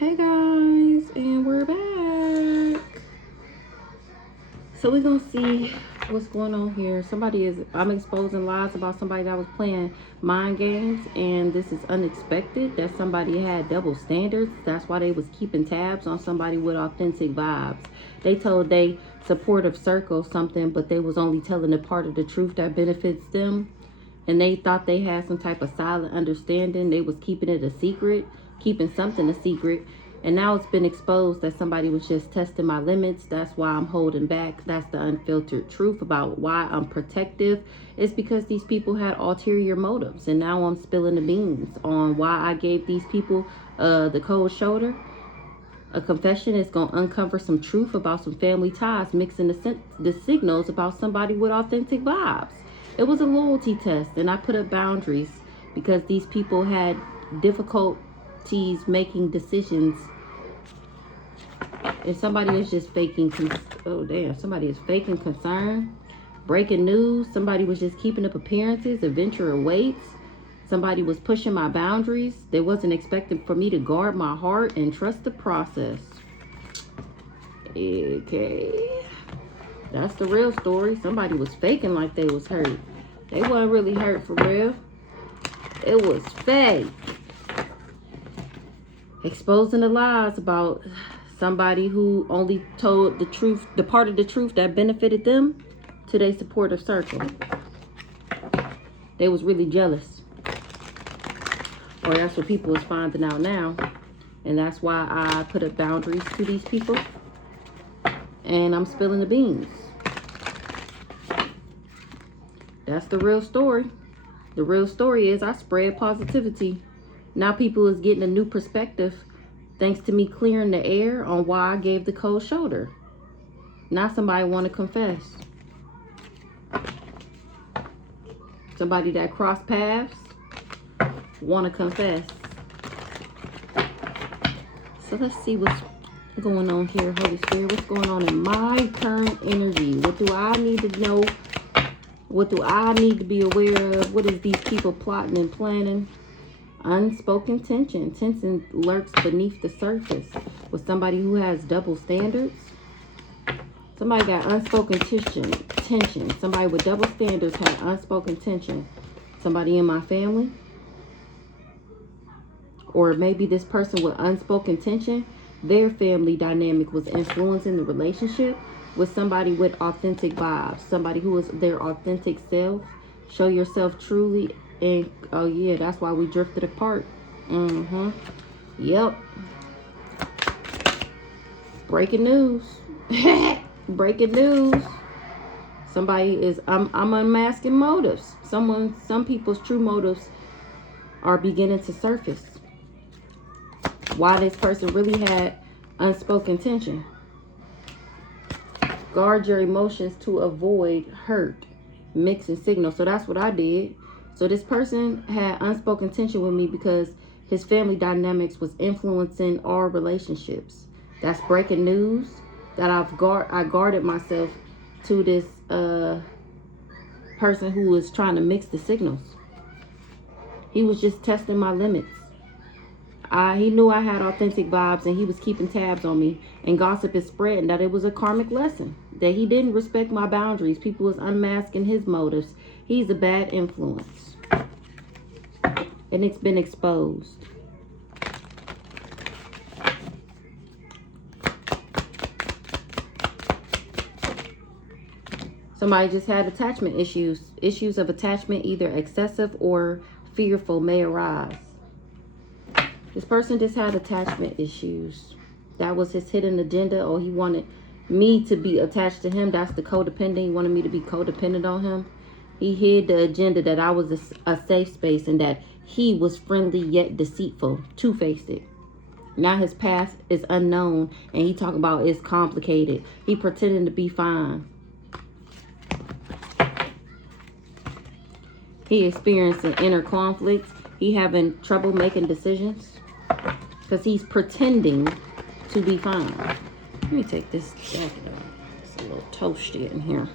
Hey guys, and we're back. So we're gonna see what's going on here. I'm exposing lies about somebody that was playing mind games, and this is unexpected that somebody had double standards. That's why they was keeping tabs on somebody with authentic vibes. They told they supportive circle something, but they was only telling a part of the truth that benefits them. And they thought they had some type of silent understanding. They was keeping it a secret, keeping something a secret. And now it's been exposed that somebody was just testing my limits. That's why I'm holding back. That's the unfiltered truth about why I'm protective. It's because these people had ulterior motives. And now I'm spilling the beans on why I gave these people the cold shoulder. A confession is going to uncover some truth about some family ties, mixing the signals about somebody with authentic vibes. It was a loyalty test, and I put up boundaries because these people had difficulties making decisions. And somebody is just faking, somebody is faking concern. Breaking news, somebody was just keeping up appearances, adventure awaits. Somebody was pushing my boundaries. They wasn't expecting for me to guard my heart and trust the process. Okay. That's the real story. Somebody was faking like they was hurt. They wasn't really hurt for real. It was fake. Exposing the lies about somebody who only told the truth, the part of the truth that benefited them, to their supportive circle. They was really jealous. Or that's what people is finding out now. And that's why I put up boundaries to these people. And I'm spilling the beans. That's the real story. The real story is I spread positivity. Now people is getting a new perspective thanks to me clearing the air on why I gave the cold shoulder. Now somebody want to confess. Somebody that crossed paths want to confess. So let's see what's going on here, Holy Spirit. What's going on in my current energy? What do I need to know? What do I need to be aware of? What is these people plotting and planning? Unspoken tension. Tension lurks beneath the surface. With somebody who has double standards. Somebody got unspoken tension. Somebody with double standards had unspoken tension. Somebody in my family. Or maybe this person with unspoken tension, their family dynamic was influencing the relationship with somebody with authentic vibes. Somebody who is their authentic self. Show yourself truly. And, oh yeah, that's why we drifted apart. Yep. Breaking news. Breaking news. Somebody is, I'm unmasking motives. Some people's true motives are beginning to surface. Why this person really had unspoken tension. Guard your emotions to avoid hurt. Mixing signals. So that's what I did. So this person had unspoken tension with me because his family dynamics was influencing our relationships. That's breaking news. That I guarded myself to this person who was trying to mix the signals. He was just testing my limits. He knew I had authentic vibes and he was keeping tabs on me. And gossip is spreading that it was a karmic lesson. That he didn't respect my boundaries. People was unmasking his motives. He's a bad influence. And it's been exposed. Somebody just had attachment issues. Issues of attachment, either excessive or fearful, may arise. This person just had attachment issues. That was his hidden agenda, or he wanted me to be attached to him. That's the codependent. He wanted me to be codependent on him. He hid the agenda that I was a safe space and that he was friendly yet deceitful, two-faced it. Now his past is unknown and he talking about it's complicated. He pretending to be fine. He experiencing inner conflicts. He having trouble making decisions because he's pretending to be fine. Let me take this jacket off. It's a little toasty in here.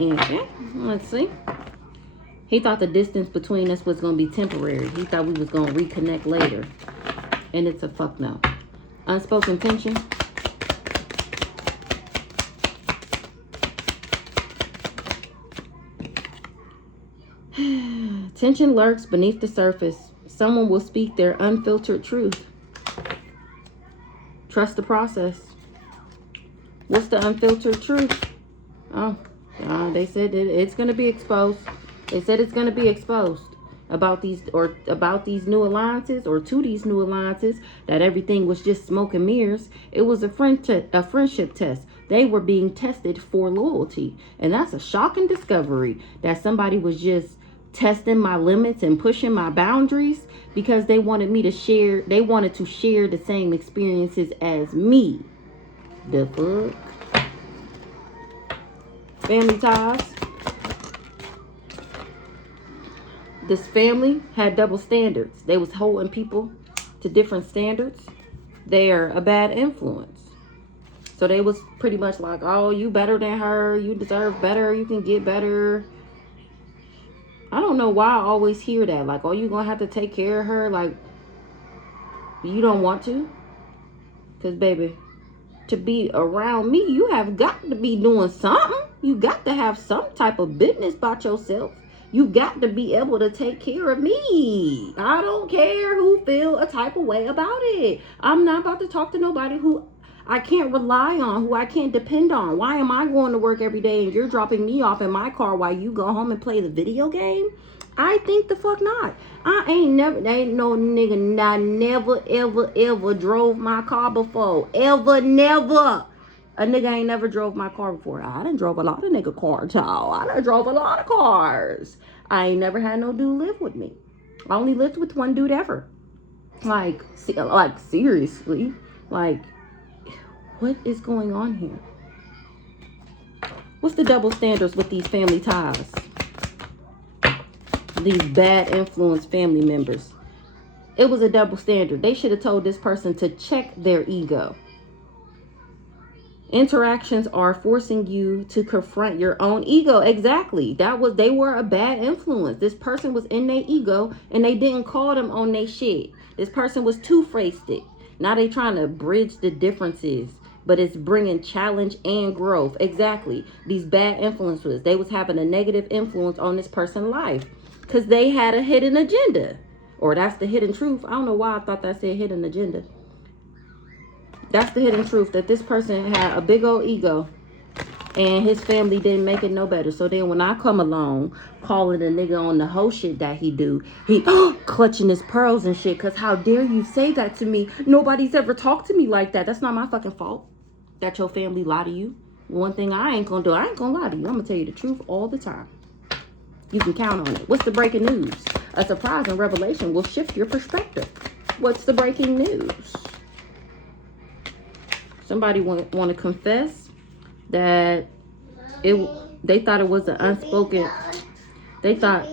Okay, let's see. He thought the distance between us was going to be temporary. He thought we was going to reconnect later. And it's a fuck no. Unspoken tension. Tension lurks beneath the surface. Someone will speak their unfiltered truth. Trust the process. What's the unfiltered truth? Oh, they said it's going to be exposed. They said it's going to be exposed about these new alliances, or to these new alliances, that everything was just smoke and mirrors. It was a friendship test. They were being tested for loyalty. And that's a shocking discovery, that somebody was just testing my limits and pushing my boundaries because they wanted me to share. They wanted to share the same experiences as me. The fuck? Family ties. This family had double standards. They was holding people to different standards. They're a bad influence. So they was pretty much like, oh, you better than her. You deserve better. You can get better. I don't know why I always hear that. Like, oh, you gonna have to take care of her. Like, you don't want to. Because, baby, to be around me, you have got to be doing something. You got to have some type of business about yourself. You got to be able to take care of me. I don't care who feel a type of way about it. I'm not about to talk to nobody who I can't rely on, who I can't depend on. Why am I going to work every day and you're dropping me off in my car while you go home and play the video game? I think the fuck not. Ain't no nigga, I never, ever drove my car before. Ever, never. A nigga ain't never drove my car before. I done drove a lot of nigga cars, y'all. I done drove a lot of cars. I ain't never had no dude live with me. I only lived with one dude ever. Like seriously. Like, what is going on here? What's the double standards with these family ties? These bad influence family members. It was a double standard. They should have told this person to check their ego. Interactions are forcing you to confront your own ego. Exactly. They were a bad influence. This person was in their ego and they didn't call them on their shit. This person was two-faced it. Now they trying to bridge the differences, but it's bringing challenge and growth. Exactly. These bad influences, they was having a negative influence on this person's life because they had a hidden agenda, or that's the hidden truth. I don't know why I thought that said hidden agenda. That's the hidden truth, that this person had a big old ego and his family didn't make it no better. So then when I come along calling a nigga on the whole shit that he do, he clutching his pearls and shit, because how dare you say that to me? Nobody's ever talked to me like that. That's not my fucking fault that your family lie to you. One thing I ain't gonna do, I ain't gonna lie to you. I'm gonna tell you the truth all the time. You can count on it. What's the breaking news? A surprise and revelation will shift your perspective. What's the breaking news? Somebody want to confess that they thought it was an unspoken. They thought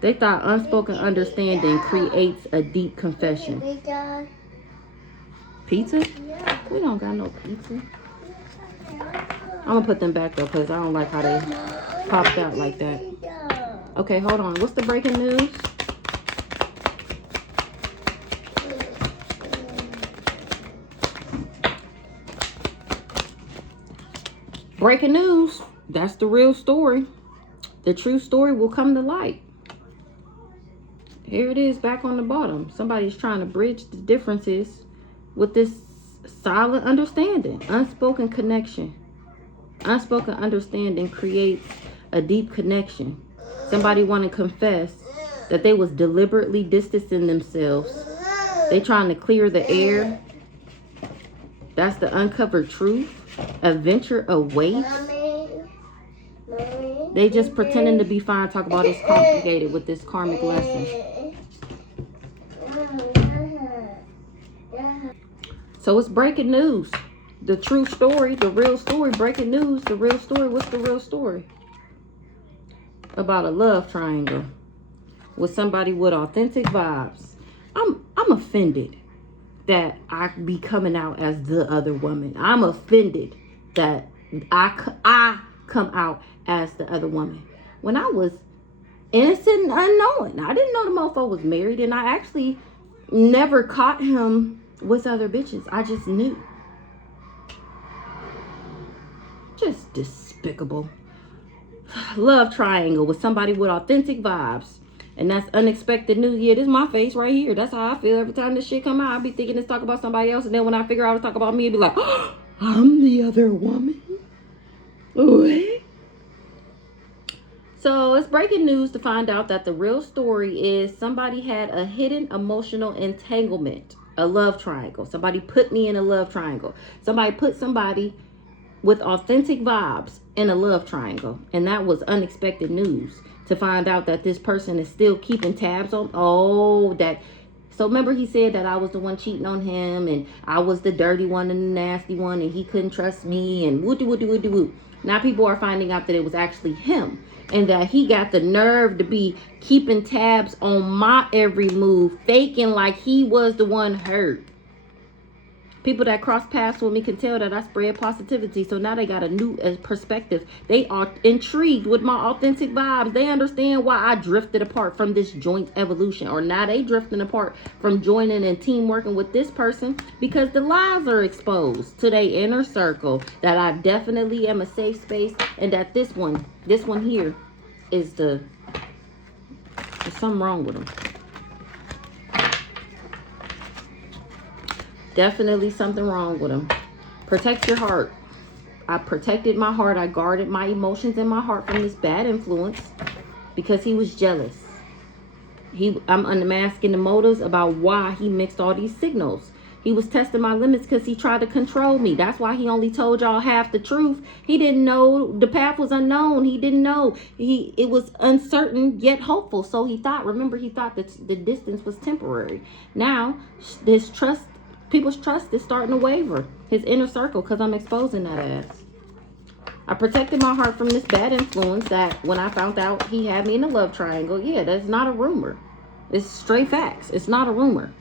unspoken understanding creates a deep confession. Pizza? We don't got no pizza. I'm gonna put them back though, because I don't like how they popped out like that. Okay, hold on. What's the breaking news? Breaking news. That's the real story. The true story will come to light. Here it is back on the bottom. Somebody's trying to bridge the differences with this solid understanding. Unspoken connection. Unspoken understanding creates a deep connection. Somebody want to confess that they was deliberately distancing themselves. They trying to clear the air. That's the uncovered truth. Adventure awaits. They just pretending to be fine. Talk about it's complicated with this karmic lesson. So it's breaking news. The true story, the real story, breaking news, the real story. What's the real story? About a love triangle with somebody with authentic vibes. I'm offended that I be coming out as the other woman. I'm offended that I come out as the other woman. When I was innocent and unknowing, I didn't know the mofo was married, and I actually never caught him with other bitches. I just knew. Just despicable. Love triangle with somebody with authentic vibes. And that's unexpected news. Yeah, this is my face right here. That's how I feel every time this shit come out. I be thinking it's talk about somebody else. And then when I figure out it's talk about me, it be like, oh, I'm the other woman. What? So it's breaking news to find out that the real story is somebody had a hidden emotional entanglement. A love triangle. Somebody put me in a love triangle. Somebody put somebody with authentic vibes in a love triangle. And that was unexpected news to find out that this person is still keeping tabs on. So remember he said that I was the one cheating on him and I was the dirty one and the nasty one and he couldn't trust me and woo. Now people are finding out that it was actually him and that he got the nerve to be keeping tabs on my every move, faking like he was the one hurt. People that cross paths with me can tell that I spread positivity. So now they got a new perspective. They are intrigued with my authentic vibes. They understand why I drifted apart from this joint evolution. Or now they drifting apart from joining and team working with this person. Because the lies are exposed to their inner circle. That I definitely am a safe space. And that this one here is there's something wrong with them. Definitely something wrong with him. Protect your heart. I protected my heart. I guarded my emotions in my heart from this bad influence because he was jealous. I'm unmasking the motives about why he mixed all these signals. He was testing my limits because he tried to control me. That's why he only told y'all half the truth. He didn't know. The path was unknown. He didn't know. It was uncertain yet hopeful. So he thought that the distance was temporary. Now, people's trust is starting to waver. His inner circle, because I'm exposing that ass. I protected my heart from this bad influence that when I found out he had me in a love triangle, yeah, that's not a rumor. It's straight facts. It's not a rumor.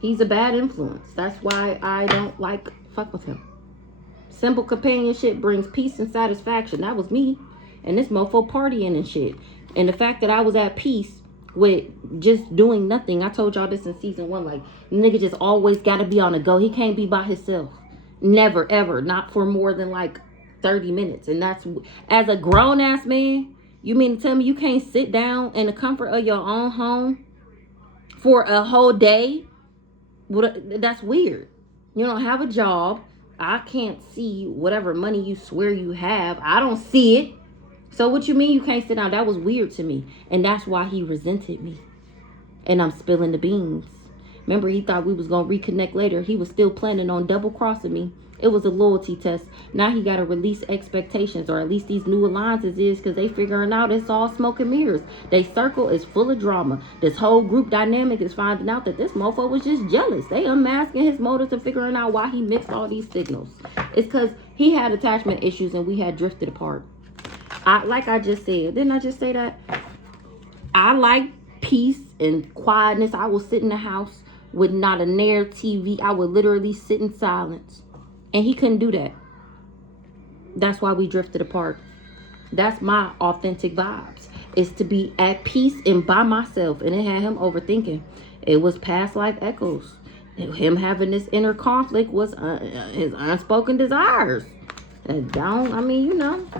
He's a bad influence. That's why I don't fuck with him. Simple companionship brings peace and satisfaction. That was me. And this mofo partying and shit. And the fact that I was at peace with just doing nothing. I told y'all this in season 1. Like, nigga just always got to be on the go. He can't be by himself. Never, ever. Not for more than 30 minutes. And that's, as a grown-ass man, you mean to tell me you can't sit down in the comfort of your own home for a whole day? Well, that's weird. You don't have a job. I can't see whatever money you swear you have. I don't see it. So what you mean you can't sit down? That was weird to me. And that's why he resented me. And I'm spilling the beans. Remember, he thought we was going to reconnect later. He was still planning on double crossing me. It was a loyalty test. Now he got to release expectations, or at least these new alliances is, because they figuring out it's all smoke and mirrors. They circle is full of drama. This whole group dynamic is finding out that this mofo was just jealous. They unmasking his motives and figuring out why he mixed all these signals. It's because he had attachment issues and we had drifted apart. Like I just said, didn't I just say that? I like peace and quietness. I will sit in the house with not a near TV. I would literally sit in silence. And he couldn't do that. That's why we drifted apart. That's my authentic vibes. Is to be at peace and by myself. And it had him overthinking. It was past life echoes. Him having this inner conflict was his unspoken desires. And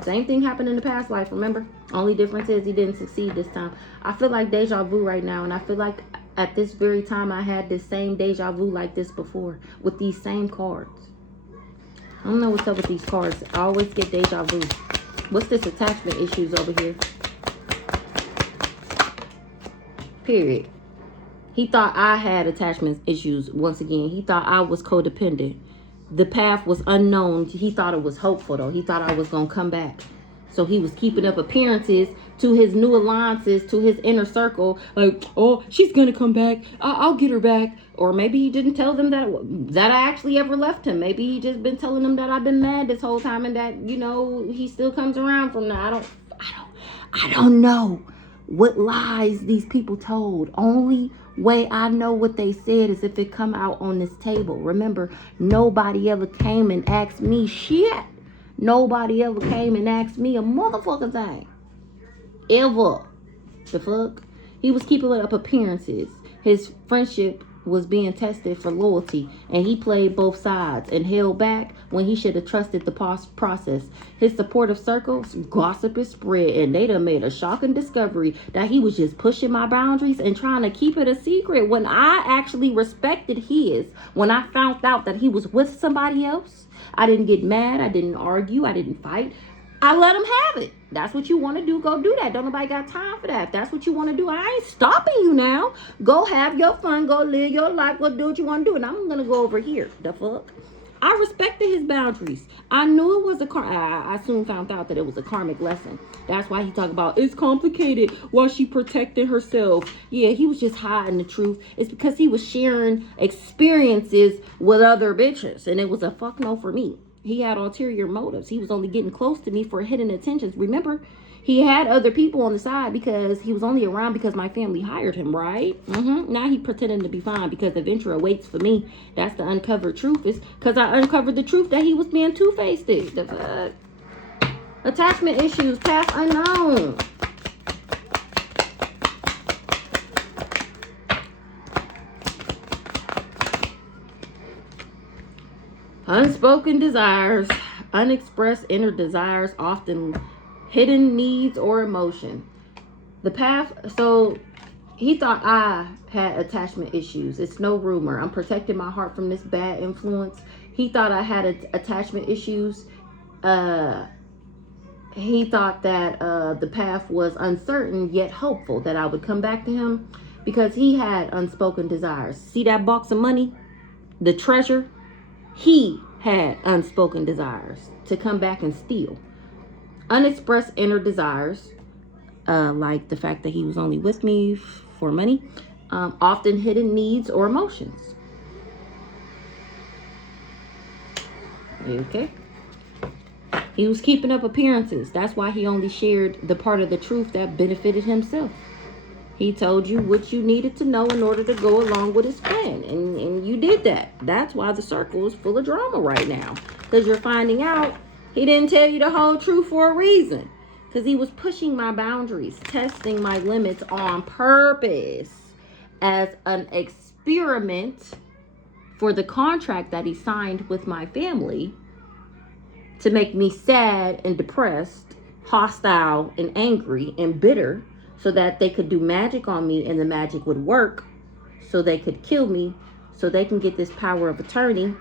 same thing happened in the past life, remember? Only difference is he didn't succeed this time. I feel like deja vu right now. And I feel like at this very time I had this same deja vu like this before. With these same cards. I don't know what's up with these cards. I always get deja vu. What's this attachment issues over here? Period. He thought I had attachment issues once again. He thought I was codependent. The path was unknown. He thought it was hopeful, though. He thought I was going to come back. So he was keeping up appearances to his new alliances, to his inner circle. Like, oh, she's going to come back. I'll get her back. Or maybe he didn't tell them that I actually ever left him. Maybe he just been telling them that I've been mad this whole time and that, he still comes around from now. I don't know what lies these people told. Only way I know what they said is if it come out on this table. Remember, nobody ever came and asked me shit. Nobody ever came and asked me a motherfucking thing. Ever. The fuck? He was keeping up appearances. his friendship was being tested for loyalty, and he played both sides and held back when he should have trusted the process. His supportive circles, gossip is spread, and they done made a shocking discovery that he was just pushing my boundaries and trying to keep it a secret when I actually respected his. When I found out that he was with somebody else, I didn't get mad, I didn't argue, I didn't fight. I let him have it. That's what you want to do. Go do that. Don't nobody got time for that. If that's what you want to do, I ain't stopping you now. Go have your fun. Go live your life. Go do what you want to do. And I'm going to go over here. The fuck? I respected his boundaries. I knew it was I soon found out that it was a karmic lesson. That's why he talked about it's complicated while she protected herself. Yeah, he was just hiding the truth. It's because he was sharing experiences with other bitches. And it was a fuck no for me. He had ulterior motives. He was only getting close to me for hidden intentions. Remember, he had other people on the side because he was only around because my family hired him, right? Now he pretending to be fine because the adventure awaits for me. That's the uncovered truth. It's because I uncovered the truth that he was being two-faced. The attachment issues, past unknown. Unspoken desires, unexpressed inner desires, often hidden needs or emotion. The path, so he thought I had attachment issues. It's no rumor. I'm protecting my heart from this bad influence. He thought I had attachment issues. He thought that the path was uncertain yet hopeful, that I would come back to him because he had unspoken desires. See that box of money? The treasure? He had unspoken desires to come back and steal. Unexpressed inner desires, like the fact that he was only with me for money, often hidden needs or emotions. Okay. He was keeping up appearances. That's why he only shared the part of the truth that benefited himself. He told you what you needed to know in order to go along with his plan. And you did that. That's why the circle is full of drama right now. Because you're finding out he didn't tell you the whole truth for a reason. Because he was pushing my boundaries, testing my limits on purpose as an experiment for the contract that he signed with my family to make me sad and depressed, hostile and angry and bitter, so that they could do magic on me and the magic would work, so they could kill me, so they can get this power of attorney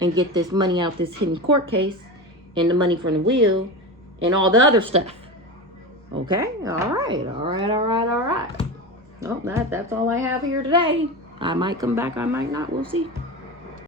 and get this money out this hidden court case and the money from the will and all the other stuff. Okay, all right. Well, that's all I have here today. I might come back, I might not. We'll see.